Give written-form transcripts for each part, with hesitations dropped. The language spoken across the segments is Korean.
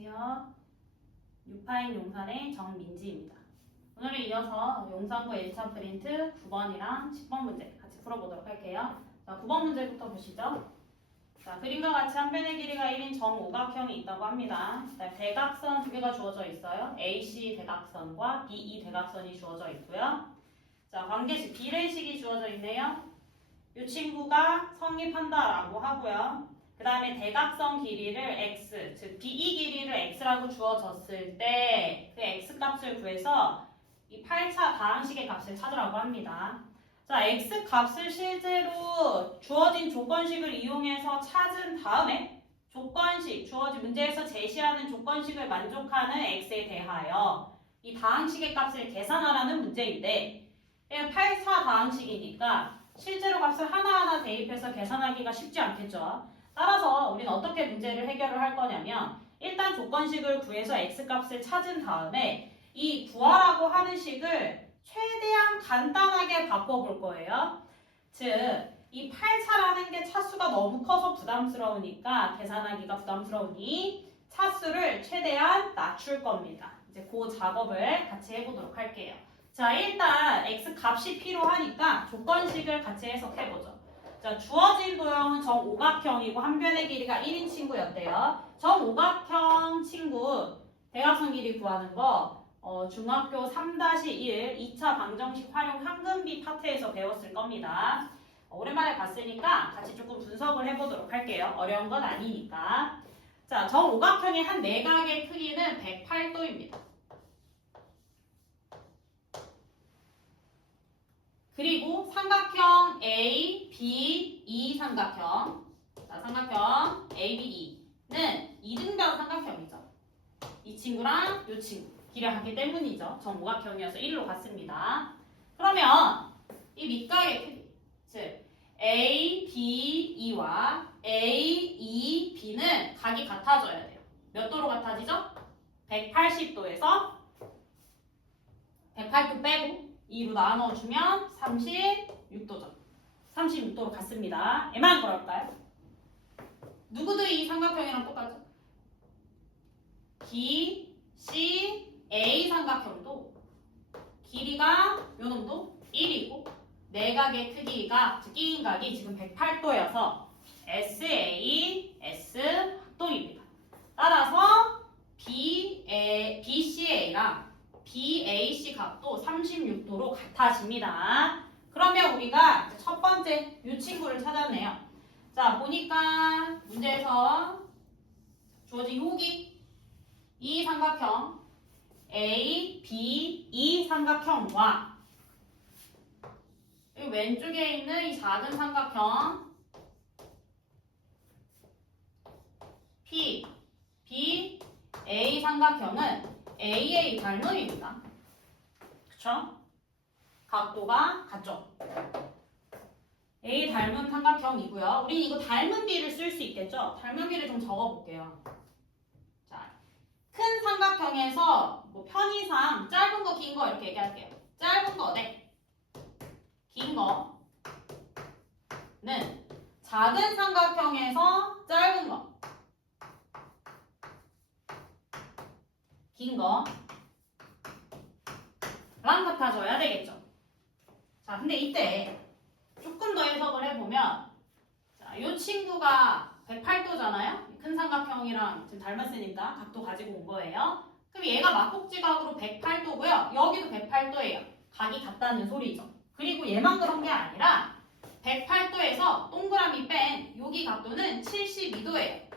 안녕하세요. 유파인 용산의 정민지입니다. 오늘은 이어서 용산고 1차 프린트 9번이랑 10번 문제 같이 풀어보도록 할게요. 자, 9번 문제부터 보시죠. 자, 그림과 같이 한 변의 길이가 1인 정오각형이 있다고 합니다. 자, 대각선 두 개가 주어져 있어요. AC 대각선과 BE 대각선이 주어져 있고요. 자, 관계식 비례식이 주어져 있네요. 이 친구가 성립한다라고 하고요. 그 다음에 대각선 길이를 x, 즉 BE 길이를 x라고 주어졌을 때 그 x 값을 구해서 이 8차 다항식의 값을 찾으라고 합니다. 자, x 값을 실제로 주어진 조건식을 이용해서 찾은 다음에 조건식, 주어진 문제에서 제시하는 조건식을 만족하는 x에 대하여 이 다항식의 값을 계산하라는 문제인데 8차 다항식이니까 실제로 값을 하나하나 대입해서 계산하기가 쉽지 않겠죠. 따라서 우리는 어떻게 문제를 해결을 할 거냐면 일단 조건식을 구해서 x값을 찾은 다음에 이 구하라고 하는 식을 최대한 간단하게 바꿔볼 거예요. 즉, 이 8차라는 게 차수가 너무 커서 부담스러우니까 계산하기가 부담스러우니 차수를 최대한 낮출 겁니다. 이제 그 작업을 같이 해보도록 할게요. 자, 일단 x값이 필요하니까 조건식을 같이 해석해보죠. 자, 주어진 도형은 정오각형이고 한 변의 길이가 1인 친구였대요. 정오각형 친구 대각선 길이 구하는 거 중학교 3-1 2차 방정식 활용 황금비 파트에서 배웠을 겁니다. 오랜만에 봤으니까 같이 조금 분석을 해보도록 할게요. 어려운 건 아니니까. 자, 정오각형의 한 내각의 크기는 108도입니다. 그리고 삼각형 A, B, E 삼각형. 자, 삼각형 A, B, E는 이등변 삼각형이죠. 이 친구랑 이 친구. 길이가 같기 때문이죠. 정오각형이어서 1로 갔습니다. 그러면 이 밑각의 크기, 즉 A, B, E와 A, E, B는 각이 같아져야 돼요. 몇 도로 같아지죠? 180도에서 108도 빼고 2로 나눠주면 36도죠. 36도로 갔습니다. 얘만 그럴까요? 누구도 이 삼각형이랑 똑같죠? B, C, A 삼각형도 길이가 요 놈도 1이고 내각의 크기가 즉 끼인 각이 지금 108도여서 SA, S 합동입니다. 따라서 BCA랑 BAC 값도 36도로 같아집니다. 그러면 우리가 첫 번째 이 친구를 찾았네요. 자, 보니까 문제에서 주어진 호기 이 삼각형 A, B, E 삼각형과 이 왼쪽에 있는 이 작은 삼각형 P, B, A 삼각형은 AA 닮음입니다. 그쵸? 각도가 같죠? A 닮은 삼각형이고요. 우린 이거 닮은 비를 쓸 수 있겠죠? 닮은 비를 좀 적어볼게요. 자, 큰 삼각형에서 뭐 편의상 짧은 거, 긴 거 이렇게 얘기할게요. 짧은 거, 네. 긴 거는 작은 삼각형에서 짧은 거. 긴 거랑 같아져야 되겠죠. 자, 근데 이때 조금 더 해석을 해보면 자, 이 친구가 108도잖아요. 큰 삼각형이랑 지금 닮았으니까 각도 가지고 온 거예요. 그럼 얘가 막국지각으로 108도고요. 여기도 108도예요. 각이 같다는 소리죠. 그리고 얘만 그런 게 아니라 108도에서 동그라미 뺀 여기 각도는 72도예요.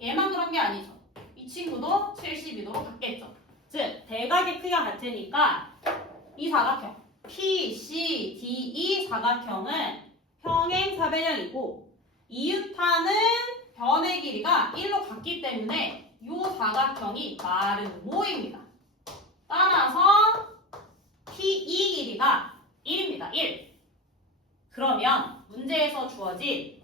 얘만 그런 게 아니죠. 이 친구도 72도로 같겠죠. 즉, 대각의 크기가 같으니까 이 사각형 PCDE 사각형은 평행사변형이고 이유타는 변의 길이가 1로 같기 때문에 이 사각형이 마름모입니다. 따라서 PE 길이가 1입니다. 1. 그러면 문제에서 주어진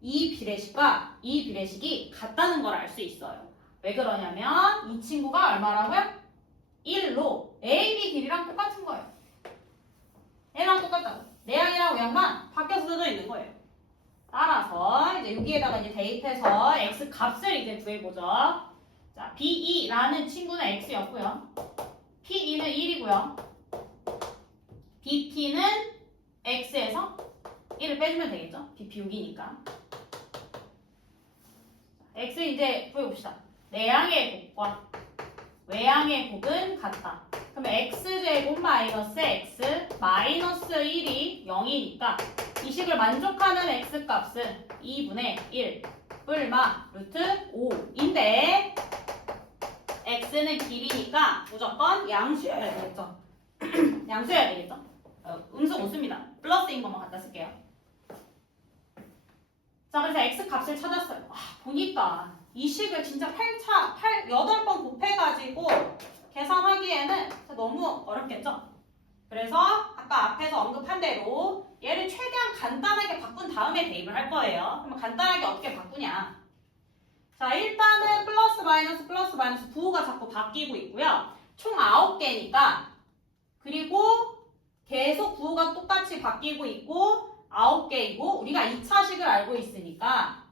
이 비례식과 이 비례식이 같다는 걸 알 수 있어요. 왜 그러냐면 이 친구가 얼마라고요? 1로 AB 길이랑 똑같은 거예요. 얘랑 똑같다고. 내항이랑 외항만 바뀌어서 써져 있는 거예요. 따라서 이제 여기에다가 이제 대입해서 x 값을 이제 구해보죠. 자, B2라는 친구는 x였고요. P2는 1이고요. BP는 x에서 1을 빼주면 되겠죠? BP 6이니까. x 이제 구해봅시다. 내양의 곱과 외양의 곱은 같다. 그러면 x제곱 마이너스 x 마이너스 1이 0이니까 이 식을 만족하는 x값은 2분의 1 뿔마 루트 5인데 x는 길이니까 무조건 양수여야 되겠죠. 양수여야 되겠죠. 음수 못 씁니다. 플러스인 것만 갖다 쓸게요. 자, 그래서 x값을 찾았어요. 보니까 이 식을 진짜 8번 곱해가지고 계산하기에는 너무 어렵겠죠? 그래서 아까 앞에서 언급한 대로 얘를 최대한 간단하게 바꾼 다음에 대입을 할 거예요. 그러면 간단하게 어떻게 바꾸냐? 자, 일단은 플러스 마이너스 부호가 자꾸 바뀌고 있고요. 총 9개니까 그리고 계속 부호가 똑같이 바뀌고 있고 9개이고 우리가 2차식을 알고 있으니까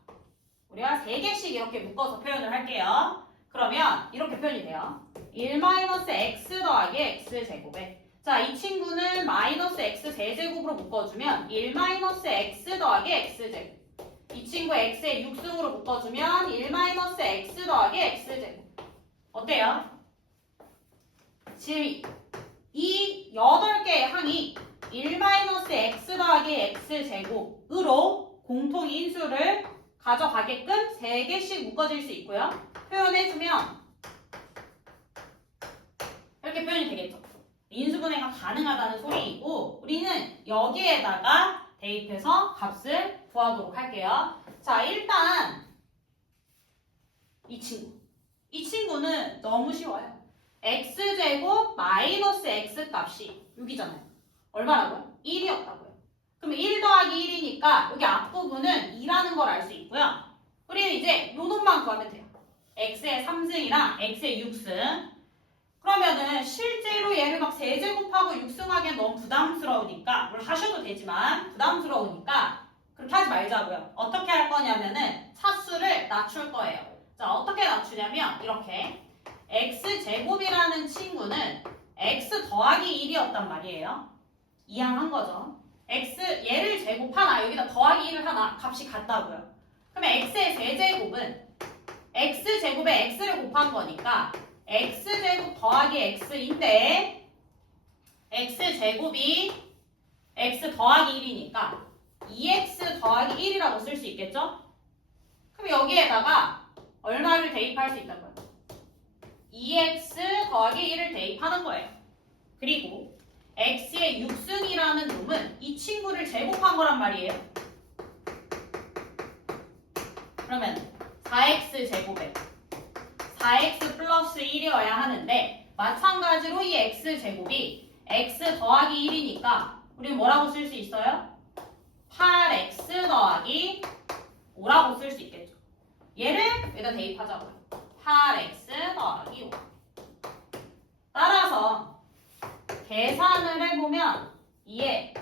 우리가 3개씩 이렇게 묶어서 표현을 할게요. 그러면 이렇게 표현이 돼요. 1-x 더하기 x제곱에 자, 이 친구는 마이너스 x 세제곱으로 묶어주면 1-x 더하기 x제곱 이 친구 x의 6승으로 묶어주면 1-x 더하기 x제곱 어때요? 지금 이 8개의 항이 1-x 더하기 x제곱으로 공통인수를 가져가게끔 3개씩 묶어질 수 있고요. 표현해주면 이렇게 표현이 되겠죠. 인수분해가 가능하다는 소리이고 우리는 여기에다가 대입해서 값을 구하도록 할게요. 자, 일단 이 친구는 너무 쉬워요. x제곱 마이너스 x 값이 6이잖아요. 얼마라고요? 1이었다고요. 그럼 1 더하기 1이니까 여기 앞부분은 2라는 걸 알 수 있고요. 우리는 이제 요 놈만 구하면 돼요. x의 3승이랑 x의 6승. 그러면은 실제로 얘를 막 세제곱하고 6승하기엔 너무 부담스러우니까 물론 하셔도 되지만 부담스러우니까 그렇게 하지 말자고요. 어떻게 할 거냐면은 차수를 낮출 거예요. 자, 어떻게 낮추냐면 이렇게 x제곱이라는 친구는 x 더하기 1이었단 말이에요. 이항한 거죠. 얘를 제곱하나 여기다 더하기 1을 하나 값이 같다고요. 그러면 x의 세제곱은 x제곱에 x를 곱한 거니까 x제곱 더하기 x인데 x제곱이 x 더하기 1이니까 2x 더하기 1이라고 쓸 수 있겠죠? 그럼 여기에다가 얼마를 대입할 수 있다고요? 2x 더하기 1을 대입하는 거예요. 그리고 x의 6승이라는 놈은 이 친구를 제곱한 거란 말이에요. 그러면 4x 제곱에 4x 플러스 1이어야 하는데 마찬가지로 이 x 제곱이 x 더하기 1이니까 우리는 뭐라고 쓸 수 있어요? 8x 더하기 5라고 쓸 수 있겠죠. 얘를 여기다 대입하자고요. 8x 더하기 5. 따라서 계산을 해보면 2에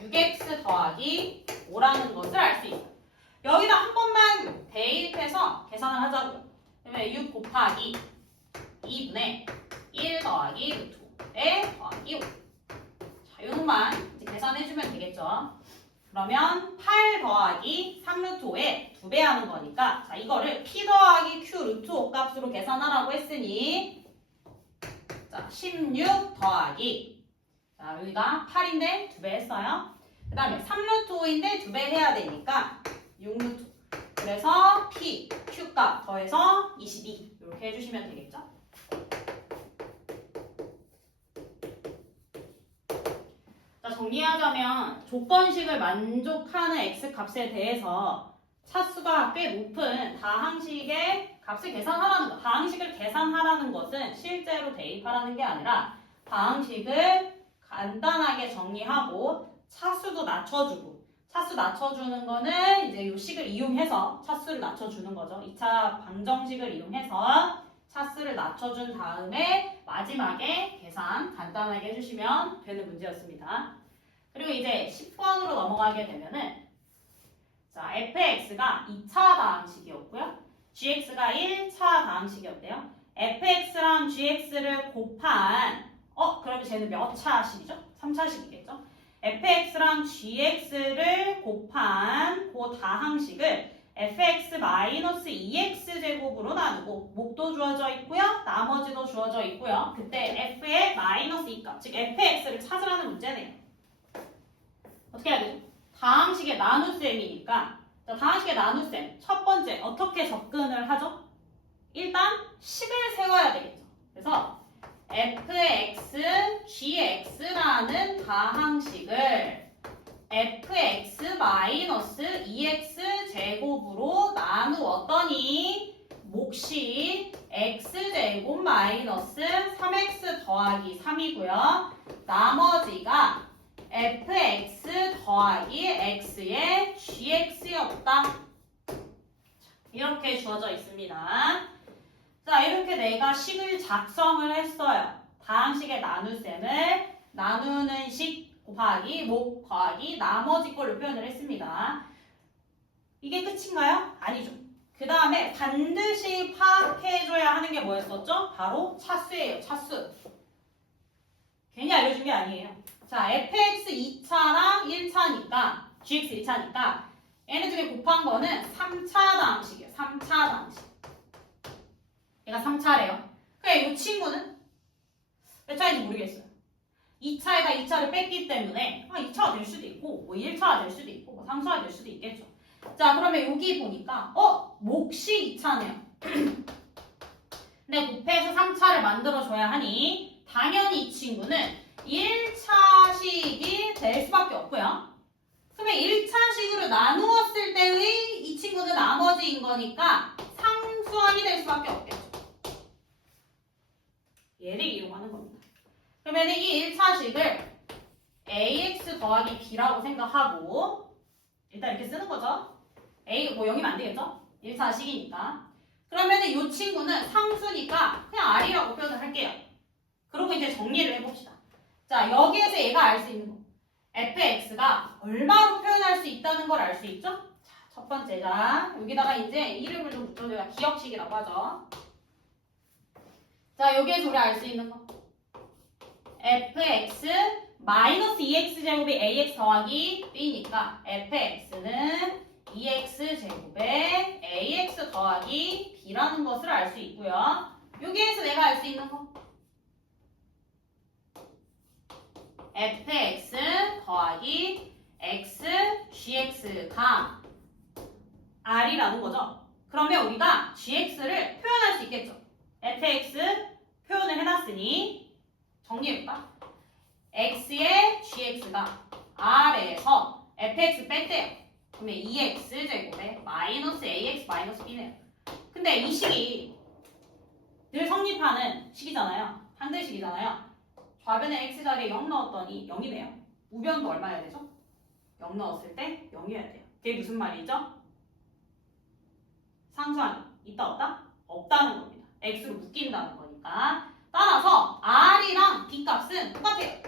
6x 더하기 5라는 것을 알 수 있어요. 여기다 한 번만 대입해서 계산을 하자고요. 그러면 6 곱하기 2분의 1 더하기 루트 5에 더하기 5. 자, 요놈만 이제 계산해주면 되겠죠. 그러면 8 더하기 3 루트 5에 2배 하는 거니까 자, 이거를 p 더하기 q 루트 5 값으로 계산하라고 했으니 자, 16 더하기 자, 여기가 8인데 2배 했어요. 그 다음에 3 루트 5인데 2배 해야 되니까 6 루트 5. 그래서 p, q 값 더해서 22 이렇게 해주시면 되겠죠. 자, 정리하자면 조건식을 만족하는 x값에 대해서 차수가 꽤 높은 다항식의 값을 계산하라는 것. 다항식을 계산하라는 것은 실제로 대입하라는 게 아니라 다항식을 간단하게 정리하고 차수도 낮춰주고 차수 낮춰주는 거는 이제 이 식을 이용해서 차수를 낮춰주는 거죠. 2차 방정식을 이용해서 차수를 낮춰준 다음에 마지막에 계산 간단하게 해주시면 되는 문제였습니다. 그리고 이제 10번으로 넘어가게 되면은 자, fx가 2차 다항식이었고요. gx가 1차 다항식이었대요. fx랑 gx를 곱한 그러면 쟤는 몇 차식이죠? 3차식이겠죠? fx랑 gx를 곱한 그 다항식을 fx-2x 제곱으로 나누고 목도 주어져 있고요. 나머지도 주어져 있고요. 그때 f의 마이너스 2값, 즉 fx를 찾으라는 문제네요. 어떻게 해야 되죠? 다항식의 나눗셈이니까 자, 다항식의 나눗셈 첫 번째 어떻게 접근을 하죠? 일단 식을 세워야 되겠죠. 그래서 fx, gx라는 다항식을 fx-2x 제곱으로 나누었더니 몫이 x제곱 마이너스 3x 더하기 3이고요. 나머지가 fx 더하기 x의 gx였다. 이렇게 주어져 있습니다. 자, 이렇게 내가 식을 작성을 했어요. 다항식의 나눗셈을 나누는 식 곱하기 목 더하기 나머지 걸로 표현을 했습니다. 이게 끝인가요? 아니죠. 그 다음에 반드시 파악해줘야 하는 게 뭐였었죠? 바로 차수예요. 차수. 괜히 알려준 게 아니에요. 자, fx 2차랑 1차니까 gx 1차니까 얘네 중에 곱한 거는 3차 다항식이에요. 3차 다항식. 얘가 3차래요. 그래, 이 친구는 몇 차인지 모르겠어요. 2차에다 2차를 뺐기 때문에 2차가 될 수도 있고 뭐 1차가 될 수도 있고 뭐 3차가 될 수도 있겠죠. 자, 그러면 여기 보니까 몫이 2차네요. 근데 곱해서 3차를 만들어줘야 하니 당연히 이 친구는 1차식이 될 수밖에 없고요. 그러면 1차식으로 나누었을 때의 이 친구는 나머지인 거니까 상수항이 될 수밖에 없겠죠. 얘를 이용하는 겁니다. 그러면 이 1차식을 ax 더하기 b라고 생각하고 일단 이렇게 쓰는 거죠. a 뭐 0이면 안 되겠죠? 1차식이니까. 그러면 이 친구는 상수니까 그냥 r이라고 표현을 할게요. 그리고 이제 정리를 해봅시다. 자, 여기에서 얘가 알 수 있는 거. fx가 얼마로 표현할 수 있다는 걸 알 수 있죠? 자, 첫 번째. 자, 여기다가 이제 이름을 좀 붙여줘야 기억식이라고 하죠. 자, 여기에서 우리 알 수 있는 거. fx 마이너스 2x 제곱이 ax 더하기 b니까 fx는 2x 제곱에 ax 더하기 b라는 것을 알 수 있고요. 여기에서 내가 알 수 있는 거. fx 더하기 x gx가 r이라는 거죠. 그러면 우리가 gx를 표현할 수 있겠죠. fx 표현을 해놨으니 정리해볼까? x의 gx가 r에서 fx 뺄게요. 그러면 2x 제곱에 마이너스 ax 마이너스 b네요. 근데 이 식이 늘 성립하는 식이잖아요. 상대식이잖아요. 좌변에 x 자리에 0 넣었더니 0이네요. 우변도 얼마여야 되죠? 0 넣었을 때 0이어야 돼요. 그게 무슨 말이죠? 상수항이 있다 없다? 없다는 겁니다. x로 묶인다는 거니까. 따라서 r이랑 b 값은 똑같아요.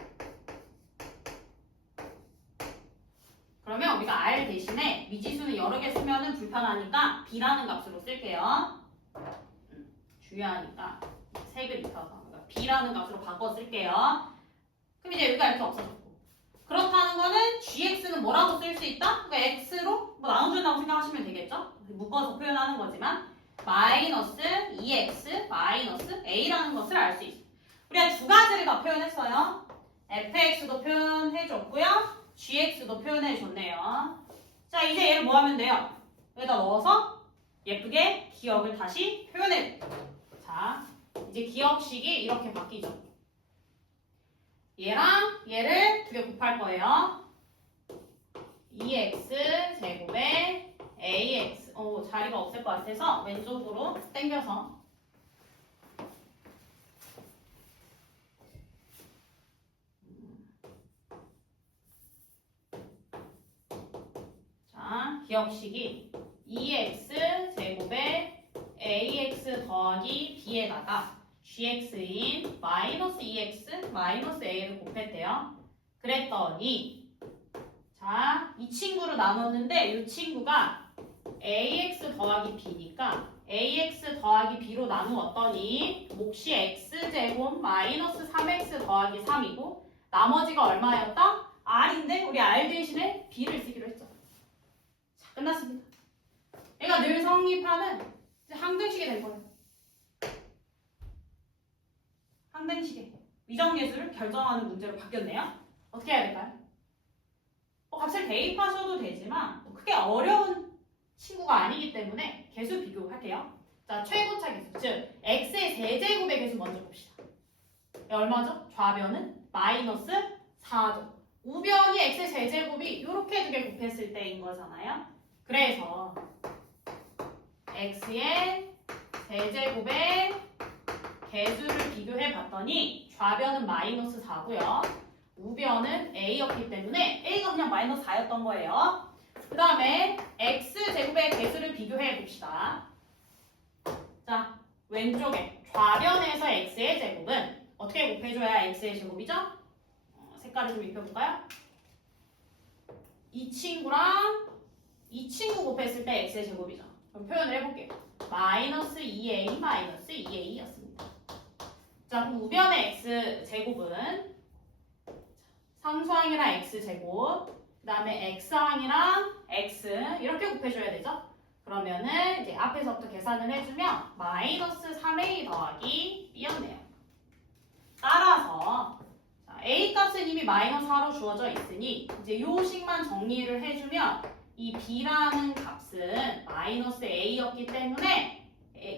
그러면 우리가 r 대신에 미지수는 여러 개 쓰면 불편하니까 b라는 값으로 쓸게요. 중요하니까 색을 입혀서 b라는 값으로 바꿔 쓸게요. 그럼 이제 여기가 이렇게 없어졌고. 그렇다는 거는 gx는 뭐라고 쓸 수 있다? 그러니까 x로 뭐 나눠준다고 생각하시면 되겠죠? 묶어서 표현하는 거지만 마이너스 2x 마이너스 a라는 것을 알 수 있어요. 우리가 두 가지를 다 표현했어요. fx도 표현해줬고요. gx도 표현해줬네요. 자, 이제 얘를 뭐 하면 돼요? 여기다 넣어서 예쁘게 기억을 다시 표현해. 자, 이제 기억식이 이렇게 바뀌죠. 얘랑 얘를 두 개 곱할 거예요. 2x 제곱에 ax 자리가 없을 것 같아서 왼쪽으로 당겨서 자, 기억식이 2x 제곱에 ax 더하기 b에다가 gx인 마이너스 2x 마이너스 a를 곱했대요. 그랬더니 자, 이 친구로 나눴는데 이 친구가 ax 더하기 b니까 ax 더하기 b로 나누었더니 몫이 x제곱 마이너스 3x 더하기 3이고 나머지가 얼마였다? r인데 우리 r 대신에 b를 쓰기로 했죠. 자, 끝났습니다. 얘가 늘 성립하는 항등식이 될 거예요. 항등식에 위정예수를 결정하는 문제로 바뀌었네요. 어떻게 해야 될까요? 값을 대입하셔도 되지만 크게 어려운 친구가 아니기 때문에 개수 비교할게요. 자, 최고차 개수, 즉 x의 세제곱의 개수 먼저 봅시다. 얼마죠? 좌변은 마이너스 4죠. 우변이 x의 세제곱이 이렇게 두 개 곱했을 때인 거잖아요. 그래서 x의 세제곱의 개수를 비교해 봤더니 좌변은 마이너스 4고요. 우변은 a였기 때문에 a가 그냥 마이너스 4였던 거예요. 그 다음에 x제곱의 개수를 비교해 봅시다. 자, 왼쪽에 좌변에서 x의 제곱은 어떻게 곱해줘야 x의 제곱이죠? 색깔을 좀 입혀볼까요? 이 친구랑 이 친구 곱했을 때 x의 제곱이죠. 그럼 표현을 해볼게요. 마이너스 2a 마이너스 2a였습니다. 자, 그럼 우변의 x제곱은 상수항이랑 x제곱, 그 다음에 x항이랑 x 이렇게 곱해줘야 되죠? 그러면은 이제 앞에서부터 계산을 해주면 마이너스 3a 더하기 b였네요. 따라서 a 값은 이미 마이너스 4로 주어져 있으니 이제 요 식만 정리를 해주면 이 b라는 값은 마이너스 a였기 때문에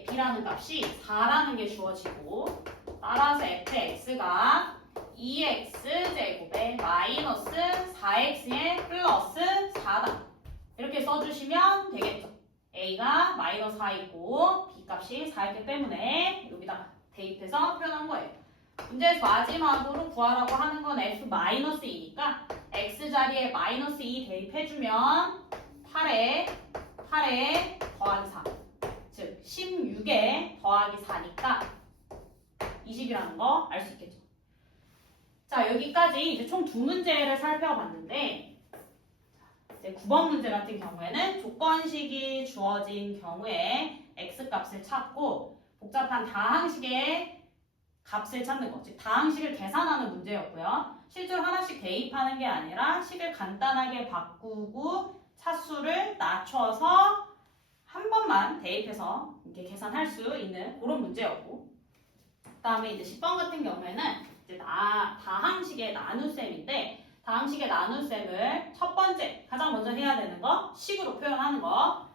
b라는 값이 4라는 게 주어지고 따라서 fx가 2x제곱에 마이너스 4x에 플러스 4다. 이렇게 써주시면 되겠죠. a가 마이너스 4이고 b값이 4이기 때문에 여기다가 대입해서 표현한 거예요. 문제에서 마지막으로 구하라고 하는 건 f 마이너스 2니까 x 자리에 마이너스 2 대입해주면 8에 더하기 4. 즉 16에 더하기 4니까 20이라는 거 알 수 있겠죠. 자, 여기까지 이제 총 두 문제를 살펴봤는데 이제 9번 문제 같은 경우에는 조건식이 주어진 경우에 x값을 찾고 복잡한 다항식의 값을 찾는 거, 즉 다항식을 계산하는 문제였고요. 실제로 하나씩 대입하는 게 아니라 식을 간단하게 바꾸고 차수를 낮춰서 한 번만 대입해서 이렇게 계산할 수 있는 그런 문제였고 그 다음에 이제 10번 같은 경우에는 이제 다항식의 나눗셈인데 다항식의 나눗셈을 첫 번째 가장 먼저 해야 되는 거 식으로 표현하는 거.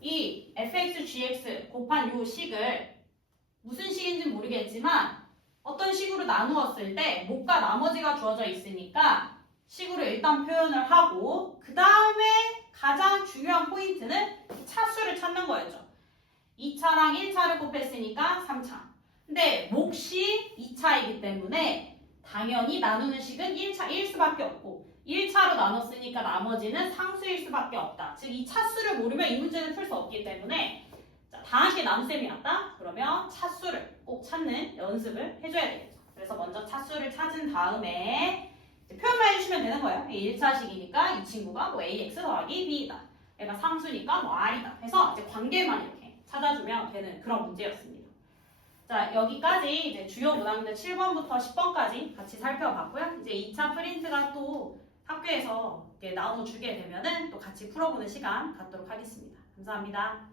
이 fx, gx 곱한 요 식을 무슨 식인지 모르겠지만 어떤 식으로 나누었을 때 몫과 나머지가 주어져 있으니까 식으로 일단 표현을 하고 그 다음에 가장 중요한 포인트는 차수를 찾는 거였죠. 2차랑 1차를 곱했으니까 3차. 근데 몫이 2차이기 때문에 당연히 나누는 식은 1일 수밖에 없고 1차로 나눴으니까 나머지는 상수일 수밖에 없다. 즉 이 차수를 모르면 이 문제는 풀 수 없기 때문에 다항식의 나눗셈이었다? 그러면 차수를 꼭 찾는 연습을 해줘야 되겠죠. 그래서 먼저 차수를 찾은 다음에 표현만 해주시면 되는 거예요. 1차식이니까 이 친구가 뭐 ax 더하기 b이다. 얘가 상수니까 뭐 r이다. 해서 이제 관계만 이렇게 찾아주면 되는 그런 문제였습니다. 자, 여기까지 이제 주요 문항들 7번부터 10번까지 같이 살펴봤고요. 이제 2차 프린트가 또 학교에서 이렇게 나눠주게 되면은 또 같이 풀어보는 시간 갖도록 하겠습니다. 감사합니다.